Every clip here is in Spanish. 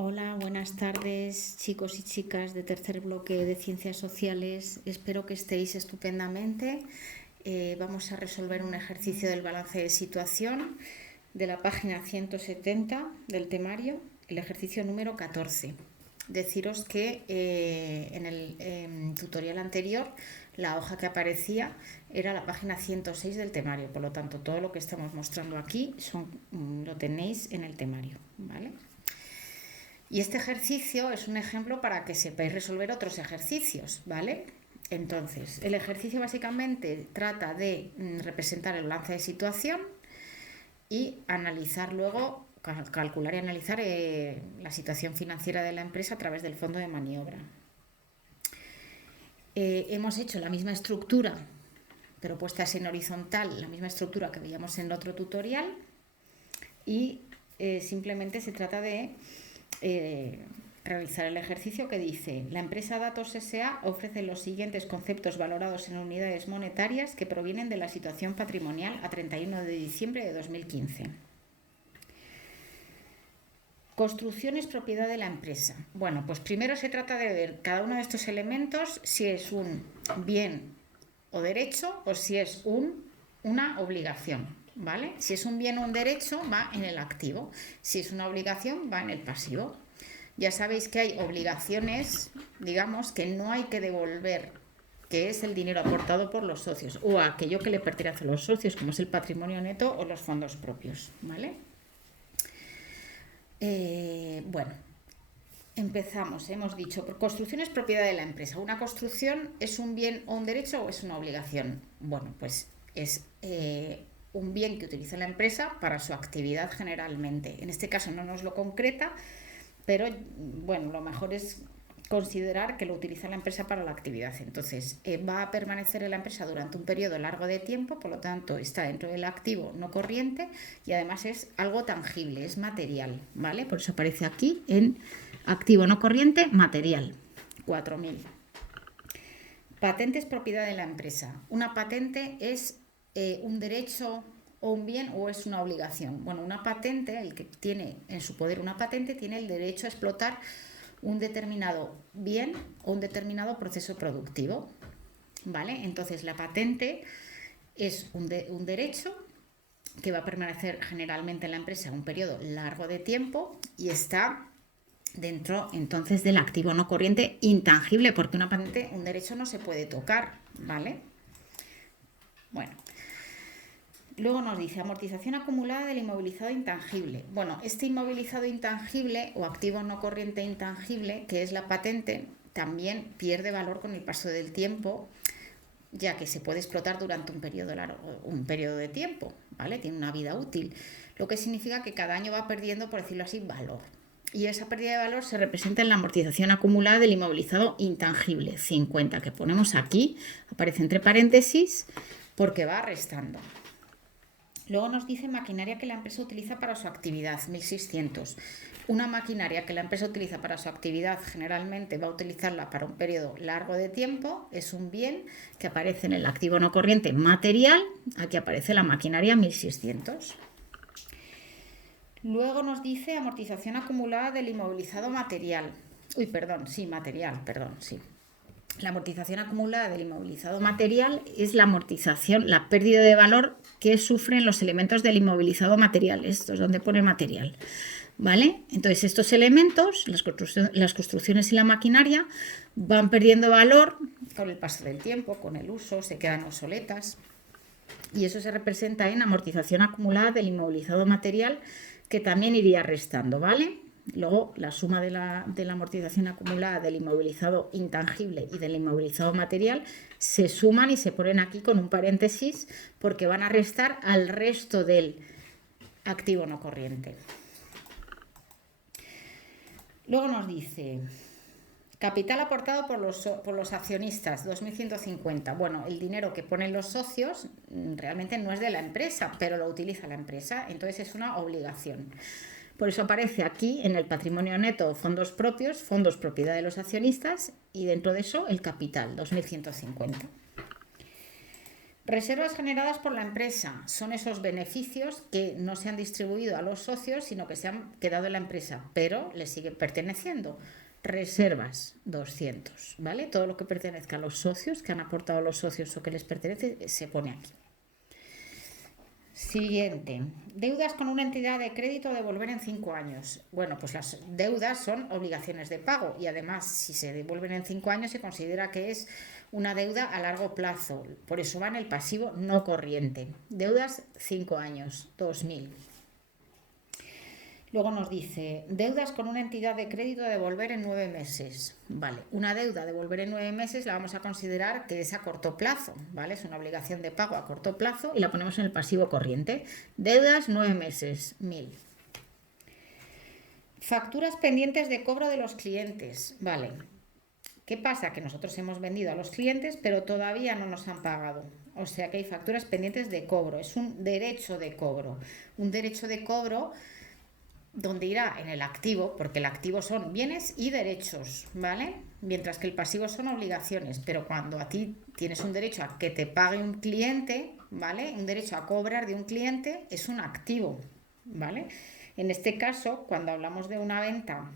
Hola, buenas tardes, chicos y chicas de tercer bloque de Ciencias Sociales. Espero que estéis estupendamente. Vamos a resolver un ejercicio del balance de situación de la página 170 del temario, el ejercicio número 14. Deciros que en el tutorial anterior la hoja que aparecía era la página 106 del temario, por lo tanto todo lo que estamos mostrando aquí lo tenéis en el temario, ¿vale? Y este ejercicio es un ejemplo para que sepáis resolver otros ejercicios, ¿vale? Entonces, el ejercicio básicamente trata de representar el balance de situación y analizar luego, calcular y analizar la situación financiera de la empresa a través del fondo de maniobra. Hemos hecho la misma estructura, pero puesta en horizontal, la misma estructura que veíamos en el otro tutorial, y simplemente se trata de realizar el ejercicio que dice: la empresa Datos S.A. ofrece los siguientes conceptos valorados en unidades monetarias que provienen de la situación patrimonial a 31 de diciembre de 2015. Construcción es propiedad de la empresa. Bueno, pues primero se trata de ver cada uno de estos elementos, si es un bien o derecho o si es una obligación, ¿vale? Si es un bien o un derecho, va en el activo. Si es una obligación, va en el pasivo. Ya sabéis que hay obligaciones, digamos, que no hay que devolver, que es el dinero aportado por los socios o aquello que le pertenece a los socios, como es el patrimonio neto o los fondos propios, ¿vale? Bueno, empezamos. Hemos dicho, construcción es propiedad de la empresa. ¿Una construcción es un bien o un derecho o es una obligación? Bueno, pues es un bien que utiliza la empresa para su actividad generalmente. En este caso no nos lo concreta, pero bueno, lo mejor es considerar que lo utiliza la empresa para la actividad. Entonces, va a permanecer en la empresa durante un periodo largo de tiempo, por lo tanto, está dentro del activo no corriente y además es algo tangible, es material, ¿vale? Por eso aparece aquí en activo no corriente, material, 4.000. Patente es propiedad de la empresa. Una patente es un derecho o un bien o es una obligación. Bueno, una patente, el que tiene en su poder una patente, tiene el derecho a explotar un determinado bien o un determinado proceso productivo, ¿vale? Entonces la patente es un derecho que va a permanecer generalmente en la empresa un periodo largo de tiempo y está dentro entonces del activo no corriente intangible, porque una patente, un derecho no se puede tocar, ¿vale? Bueno, luego nos dice amortización acumulada del inmovilizado intangible. Bueno, este inmovilizado intangible o activo no corriente intangible, que es la patente, también pierde valor con el paso del tiempo, ya que se puede explotar durante un periodo largo, un periodo de tiempo, ¿vale? Tiene una vida útil, lo que significa que cada año va perdiendo, por decirlo así, valor. Y esa pérdida de valor se representa en la amortización acumulada del inmovilizado intangible, 50, que ponemos aquí, aparece entre paréntesis, porque va restando. Luego nos dice maquinaria que la empresa utiliza para su actividad, 1.600. Una maquinaria que la empresa utiliza para su actividad generalmente va a utilizarla para un periodo largo de tiempo, es un bien que aparece en el activo no corriente material, aquí aparece la maquinaria 1.600. Luego nos dice amortización acumulada del inmovilizado material. Material. La amortización acumulada del inmovilizado material es la amortización, la pérdida de valor que sufren los elementos del inmovilizado material. Esto es donde pone material, ¿vale? Entonces estos elementos, las construcciones y la maquinaria, van perdiendo valor con el paso del tiempo, con el uso, se quedan obsoletas. Y eso se representa en amortización acumulada del inmovilizado material, que también iría restando, ¿vale? Luego, la suma de la amortización acumulada del inmovilizado intangible y del inmovilizado material se suman y se ponen aquí con un paréntesis porque van a restar al resto del activo no corriente. Luego nos dice capital aportado por los accionistas, 2.150. Bueno, el dinero que ponen los socios realmente no es de la empresa, pero lo utiliza la empresa, entonces es una obligación. Por eso aparece aquí en el patrimonio neto fondos propios, fondos propiedad de los accionistas y dentro de eso el capital, 2.150. Reservas generadas por la empresa son esos beneficios que no se han distribuido a los socios, sino que se han quedado en la empresa, pero les sigue perteneciendo. Reservas 200, ¿vale? Todo lo que pertenezca a los socios, que han aportado los socios o que les pertenece, se pone aquí. Siguiente. Deudas con una entidad de crédito a devolver en 5 años. Bueno, pues las deudas son obligaciones de pago y además si se devuelven en 5 años se considera que es una deuda a largo plazo. Por eso va en el pasivo no corriente. Deudas 5 años, 2000. Luego nos dice, deudas con una entidad de crédito a devolver en 9 meses. Vale, una deuda a devolver en 9 meses la vamos a considerar que es a corto plazo, ¿vale? Es una obligación de pago a corto plazo y la ponemos en el pasivo corriente. Deudas 9 meses, 1000. Facturas pendientes de cobro de los clientes. Vale, ¿qué pasa? Que nosotros hemos vendido a los clientes, pero todavía no nos han pagado. O sea que hay facturas pendientes de cobro. Es un derecho de cobro. Un derecho de cobro donde irá en el activo, porque el activo son bienes y derechos, ¿vale? Mientras que el pasivo son obligaciones, pero cuando a ti tienes un derecho a que te pague un cliente, ¿vale? Un derecho a cobrar de un cliente es un activo, ¿vale? En este caso, cuando hablamos de una venta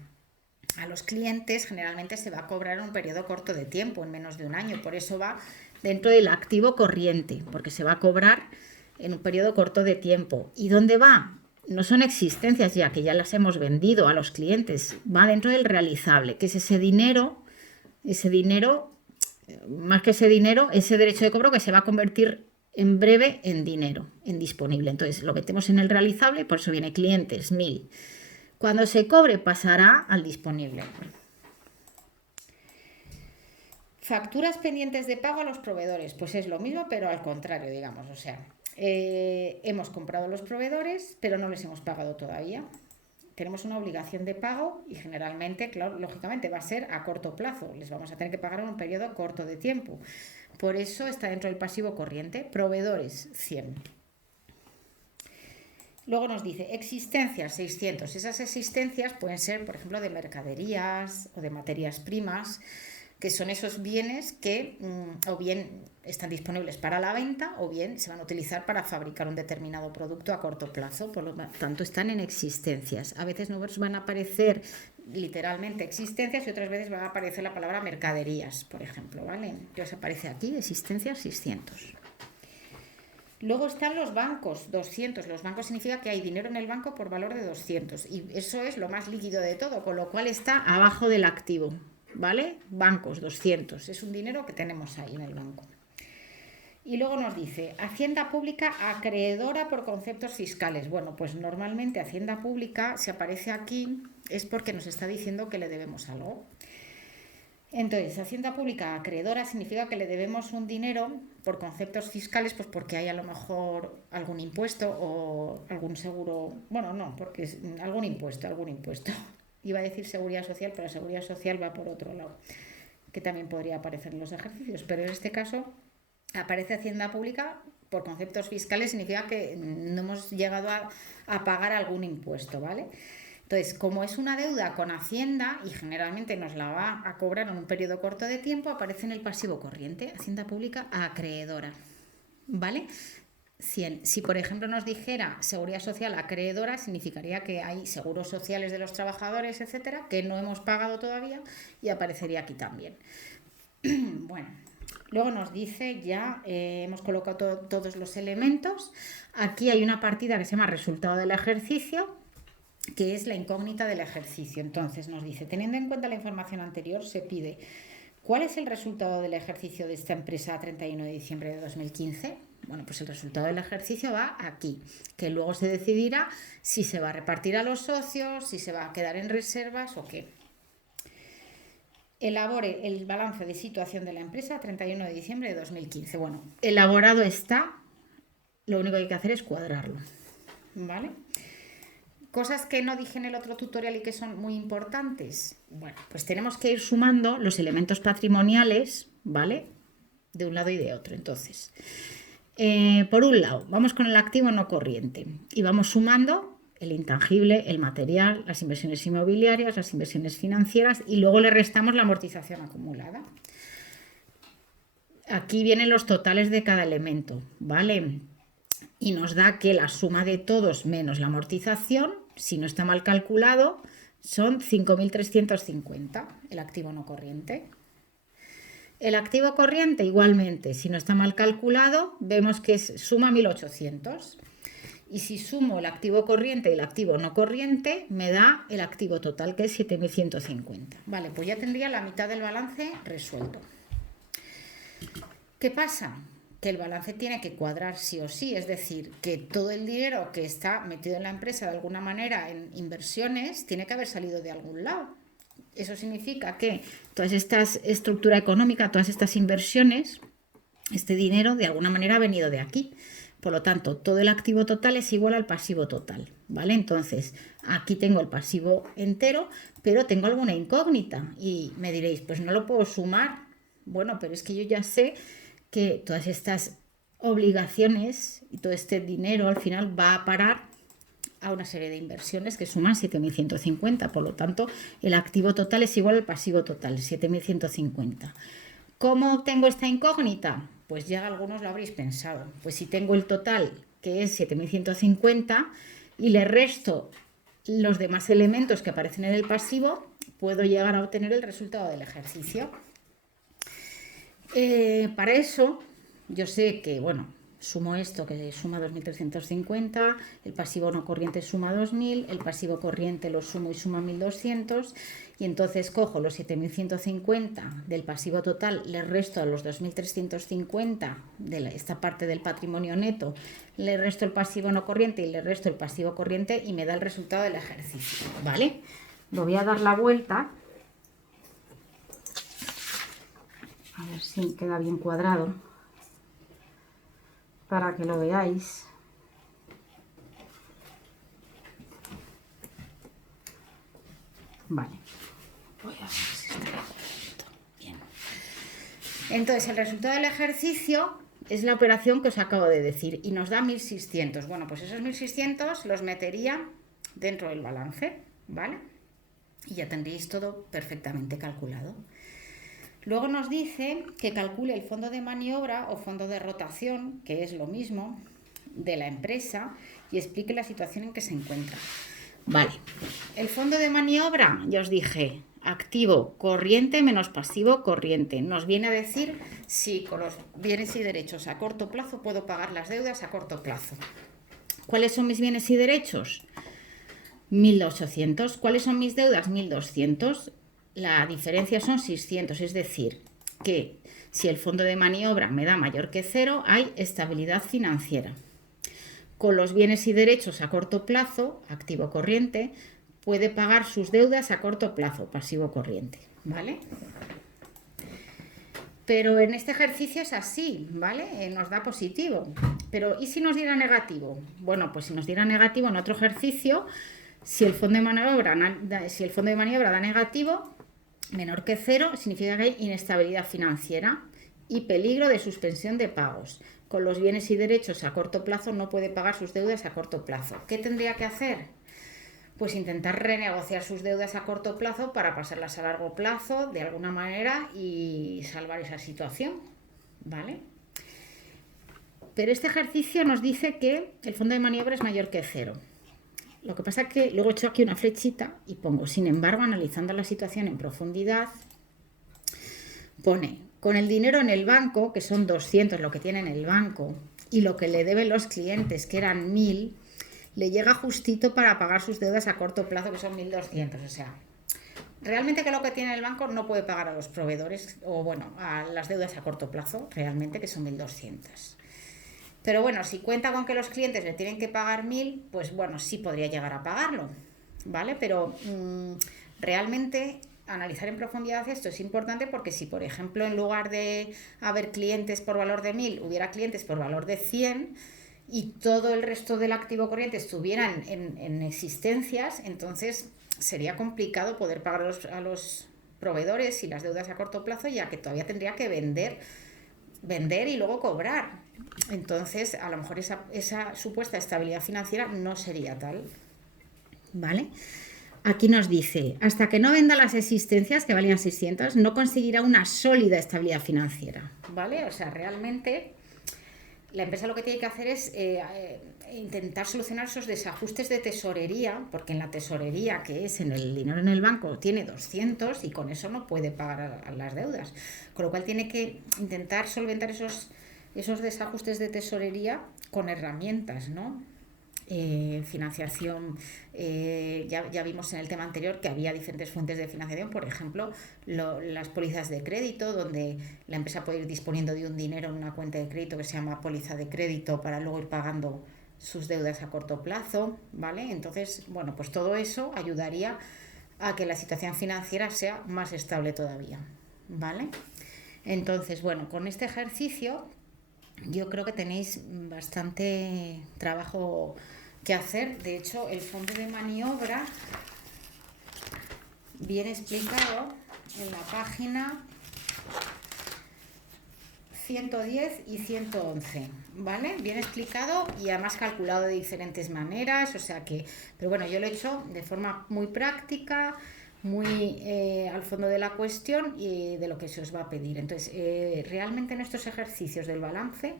a los clientes, generalmente se va a cobrar en un periodo corto de tiempo, en menos de un año, por eso va dentro del activo corriente, porque se va a cobrar en un periodo corto de tiempo. ¿Y dónde va? No son existencias ya, que ya las hemos vendido a los clientes, va dentro del realizable, que es ese dinero, más que ese dinero, ese derecho de cobro que se va a convertir en breve en dinero, en disponible. Entonces lo metemos en el realizable, por eso viene clientes, 1000. Cuando se cobre pasará al disponible. Facturas pendientes de pago a los proveedores, pues es lo mismo, pero al contrario, digamos, o sea, hemos comprado a los proveedores, pero no les hemos pagado todavía. Tenemos una obligación de pago y generalmente, claro, lógicamente va a ser a corto plazo. Les vamos a tener que pagar en un periodo corto de tiempo. Por eso está dentro del pasivo corriente. Proveedores, 100. Luego nos dice existencias, 600. Esas existencias pueden ser, por ejemplo, de mercaderías o de materias primas, que son esos bienes que o bien están disponibles para la venta o bien se van a utilizar para fabricar un determinado producto a corto plazo, por lo tanto están en existencias. A veces nos van a aparecer literalmente existencias y otras veces va a aparecer la palabra mercaderías, por ejemplo, ¿vale? Que os aparece aquí, existencias 600. Luego están los bancos, 200. Los bancos significa que hay dinero en el banco por valor de 200 y eso es lo más líquido de todo, con lo cual está abajo del activo. ¿Vale? Bancos, 200. Es un dinero que tenemos ahí en el banco. Y luego nos dice, Hacienda Pública acreedora por conceptos fiscales. Bueno, pues normalmente Hacienda Pública, si aparece aquí, es porque nos está diciendo que le debemos algo. Entonces, Hacienda Pública acreedora significa que le debemos un dinero por conceptos fiscales, pues porque hay a lo mejor algún impuesto o algún seguro, bueno, no, porque es algún impuesto. Iba a decir seguridad social, pero la seguridad social va por otro lado, que también podría aparecer en los ejercicios, pero en este caso aparece Hacienda Pública por conceptos fiscales, significa que no hemos llegado a pagar algún impuesto, ¿vale? Entonces, como es una deuda con Hacienda y generalmente nos la va a cobrar en un periodo corto de tiempo, aparece en el pasivo corriente, Hacienda Pública acreedora, ¿vale? 100. Si, por ejemplo, nos dijera seguridad social acreedora, significaría que hay seguros sociales de los trabajadores, etcétera, que no hemos pagado todavía y aparecería aquí también. Bueno, luego nos dice ya, hemos colocado todos los elementos. Aquí hay una partida que se llama resultado del ejercicio, que es la incógnita del ejercicio. Entonces nos dice, teniendo en cuenta la información anterior, se pide ¿cuál es el resultado del ejercicio de esta empresa a 31 de diciembre de 2015? Bueno, pues el resultado del ejercicio va aquí, que luego se decidirá si se va a repartir a los socios, si se va a quedar en reservas o qué. Elabore el balance de situación de la empresa a 31 de diciembre de 2015. Bueno, elaborado está, lo único que hay que hacer es cuadrarlo, ¿vale? Cosas que no dije en el otro tutorial y que son muy importantes. Bueno, pues tenemos que ir sumando los elementos patrimoniales, ¿vale? De un lado y de otro. Entonces, por un lado, vamos con el activo no corriente y vamos sumando el intangible, el material, las inversiones inmobiliarias, las inversiones financieras y luego le restamos la amortización acumulada. aquí vienen los totales de cada elemento, ¿vale? Y nos da que la suma de todos menos la amortización, si no está mal calculado, son 5.350, el activo no corriente. El activo corriente igualmente, si no está mal calculado, vemos que suma 1.800. Y si sumo el activo corriente y el activo no corriente, me da el activo total, que es 7.150. Vale, pues ya tendría la mitad del balance resuelto. ¿Qué pasa? Que el balance tiene que cuadrar sí o sí, es decir, que todo el dinero que está metido en la empresa de alguna manera en inversiones tiene que haber salido de algún lado. Eso significa que toda esta estructura económica, todas estas inversiones, este dinero de alguna manera ha venido de aquí. Por lo tanto, todo el activo total es igual al pasivo total, ¿vale? Entonces, aquí tengo el pasivo entero, pero tengo alguna incógnita y me diréis, pues no lo puedo sumar. Bueno, pero es que yo ya sé que todas estas obligaciones y todo este dinero al final va a parar a una serie de inversiones que suman 7.150. Por lo tanto, el activo total es igual al pasivo total, 7.150. ¿Cómo obtengo esta incógnita? Pues ya algunos lo habréis pensado. Pues si tengo el total, que es 7.150, y le resto los demás elementos que aparecen en el pasivo, puedo llegar a obtener el resultado del ejercicio. Para eso, yo sé que, bueno, sumo esto, que suma 2.350, el pasivo no corriente suma 2.000, el pasivo corriente lo sumo y suma 1.200, y entonces cojo los 7.150 del pasivo total, le resto a los 2.350 de esta parte del patrimonio neto, le resto el pasivo no corriente y le resto el pasivo corriente y me da el resultado del ejercicio, ¿vale? Lo voy a dar la vuelta. A ver si queda bien cuadrado para que lo veáis. Vale. Voy a ver si está correcto. Bien. Entonces, el resultado del ejercicio es la operación que os acabo de decir y nos da 1.600. Bueno, pues esos 1.600 los metería dentro del balance, ¿vale? Y ya tendréis todo perfectamente calculado. Luego nos dice que calcule el fondo de maniobra o fondo de rotación, que es lo mismo, de la empresa, y explique la situación en que se encuentra. Vale, el fondo de maniobra, ya os dije, activo corriente menos pasivo corriente. Nos viene a decir si con los bienes y derechos a corto plazo puedo pagar las deudas a corto plazo. ¿Cuáles son mis bienes y derechos? 1.800. ¿Cuáles son mis deudas? 1.200. La diferencia son 600, es decir, que si el fondo de maniobra me da mayor que 0, hay estabilidad financiera. Con los bienes y derechos a corto plazo, activo corriente, puede pagar sus deudas a corto plazo, pasivo corriente, ¿vale? Pero en este ejercicio es así, ¿vale? Nos da positivo. Pero ¿y si nos diera negativo? Bueno, pues si nos diera negativo en otro ejercicio, si el fondo de maniobra da negativo, menor que 0, significa que hay inestabilidad financiera y peligro de suspensión de pagos. Con los bienes y derechos a corto plazo no puede pagar sus deudas a corto plazo. ¿Qué tendría que hacer? Pues intentar renegociar sus deudas a corto plazo para pasarlas a largo plazo de alguna manera y salvar esa situación, ¿vale? Pero este ejercicio nos dice que el fondo de maniobra es mayor que 0. Lo que pasa es que luego he hecho aquí una flechita y pongo, sin embargo, analizando la situación en profundidad, pone, con el dinero en el banco, que son 200 lo que tiene en el banco, y lo que le deben los clientes, que eran 1.000, le llega justito para pagar sus deudas a corto plazo, que son 1.200. O sea, realmente que lo que tiene el banco no puede pagar a los proveedores, o bueno, a las deudas a corto plazo, realmente, que son 1.200. Pero bueno, si cuenta con que los clientes le tienen que pagar 1.000, pues bueno, sí podría llegar a pagarlo, ¿vale? Pero realmente analizar en profundidad esto es importante porque si, por ejemplo, en lugar de haber clientes por valor de 1.000, hubiera clientes por valor de 100 y todo el resto del activo corriente estuvieran en existencias, entonces sería complicado poder pagar a los proveedores y las deudas a corto plazo, ya que todavía tendría que vender y luego cobrar. Entonces, a lo mejor esa supuesta estabilidad financiera no sería tal, ¿vale? Aquí nos dice, hasta que no venda las existencias, que valían 600, no conseguirá una sólida estabilidad financiera, ¿vale? O sea, realmente la empresa lo que tiene que hacer es intentar solucionar esos desajustes de tesorería, porque en la tesorería, que es en el dinero en el banco, tiene 200 y con eso no puede pagar a las deudas. Con lo cual tiene que intentar solventar esos desajustes de tesorería con herramientas, ¿no? Financiación, ya vimos en el tema anterior que había diferentes fuentes de financiación, por ejemplo, las pólizas de crédito, donde la empresa puede ir disponiendo de un dinero en una cuenta de crédito que se llama póliza de crédito para luego ir pagando sus deudas a corto plazo, ¿vale? Entonces, bueno, pues todo eso ayudaría a que la situación financiera sea más estable todavía, ¿vale? Entonces, bueno, con este ejercicio yo creo que tenéis bastante trabajo que hacer. De hecho, el fondo de maniobra viene explicado en la página 110 y 111, ¿vale? Bien explicado y además calculado de diferentes maneras, o sea que, pero bueno, yo lo he hecho de forma muy práctica, muy al fondo de la cuestión y de lo que se os va a pedir. Entonces, realmente en estos ejercicios del balance,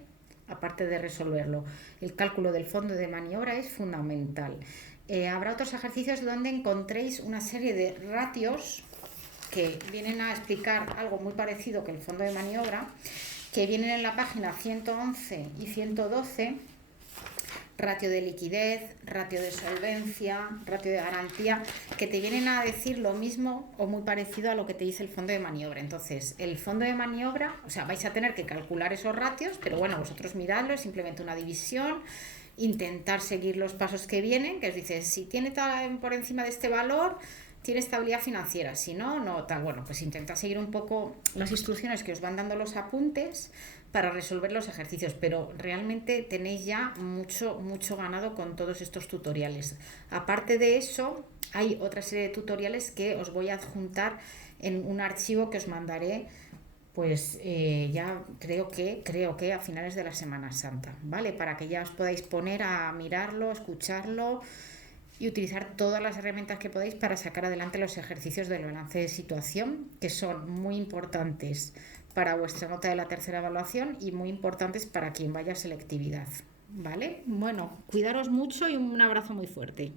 aparte de resolverlo, el cálculo del fondo de maniobra es fundamental. Habrá otros ejercicios donde encontréis una serie de ratios que vienen a explicar algo muy parecido que el fondo de maniobra, que vienen en la página 111 y 112, ratio de liquidez, ratio de solvencia, ratio de garantía, que te vienen a decir lo mismo o muy parecido a lo que te dice el fondo de maniobra. Entonces, el fondo de maniobra, o sea, vais a tener que calcular esos ratios, pero bueno, vosotros miradlo, es simplemente una división, intentar seguir los pasos que vienen, que os dice, si tiene por encima de este valor, tiene estabilidad financiera, si no, no tal. Bueno, pues intentad seguir un poco las instrucciones que os van dando los apuntes para resolver los ejercicios, pero realmente tenéis ya mucho ganado con todos estos tutoriales. Aparte de eso, hay otra serie de tutoriales que os voy a adjuntar en un archivo que os mandaré, pues ya creo que a finales de la Semana Santa, ¿vale? Para que ya os podáis poner a mirarlo, escucharlo y utilizar todas las herramientas que podáis para sacar adelante los ejercicios del balance de situación, que son muy importantes para vuestra nota de la tercera evaluación y muy importantes para quien vaya a selectividad, ¿vale? Bueno, cuidaros mucho y un abrazo muy fuerte.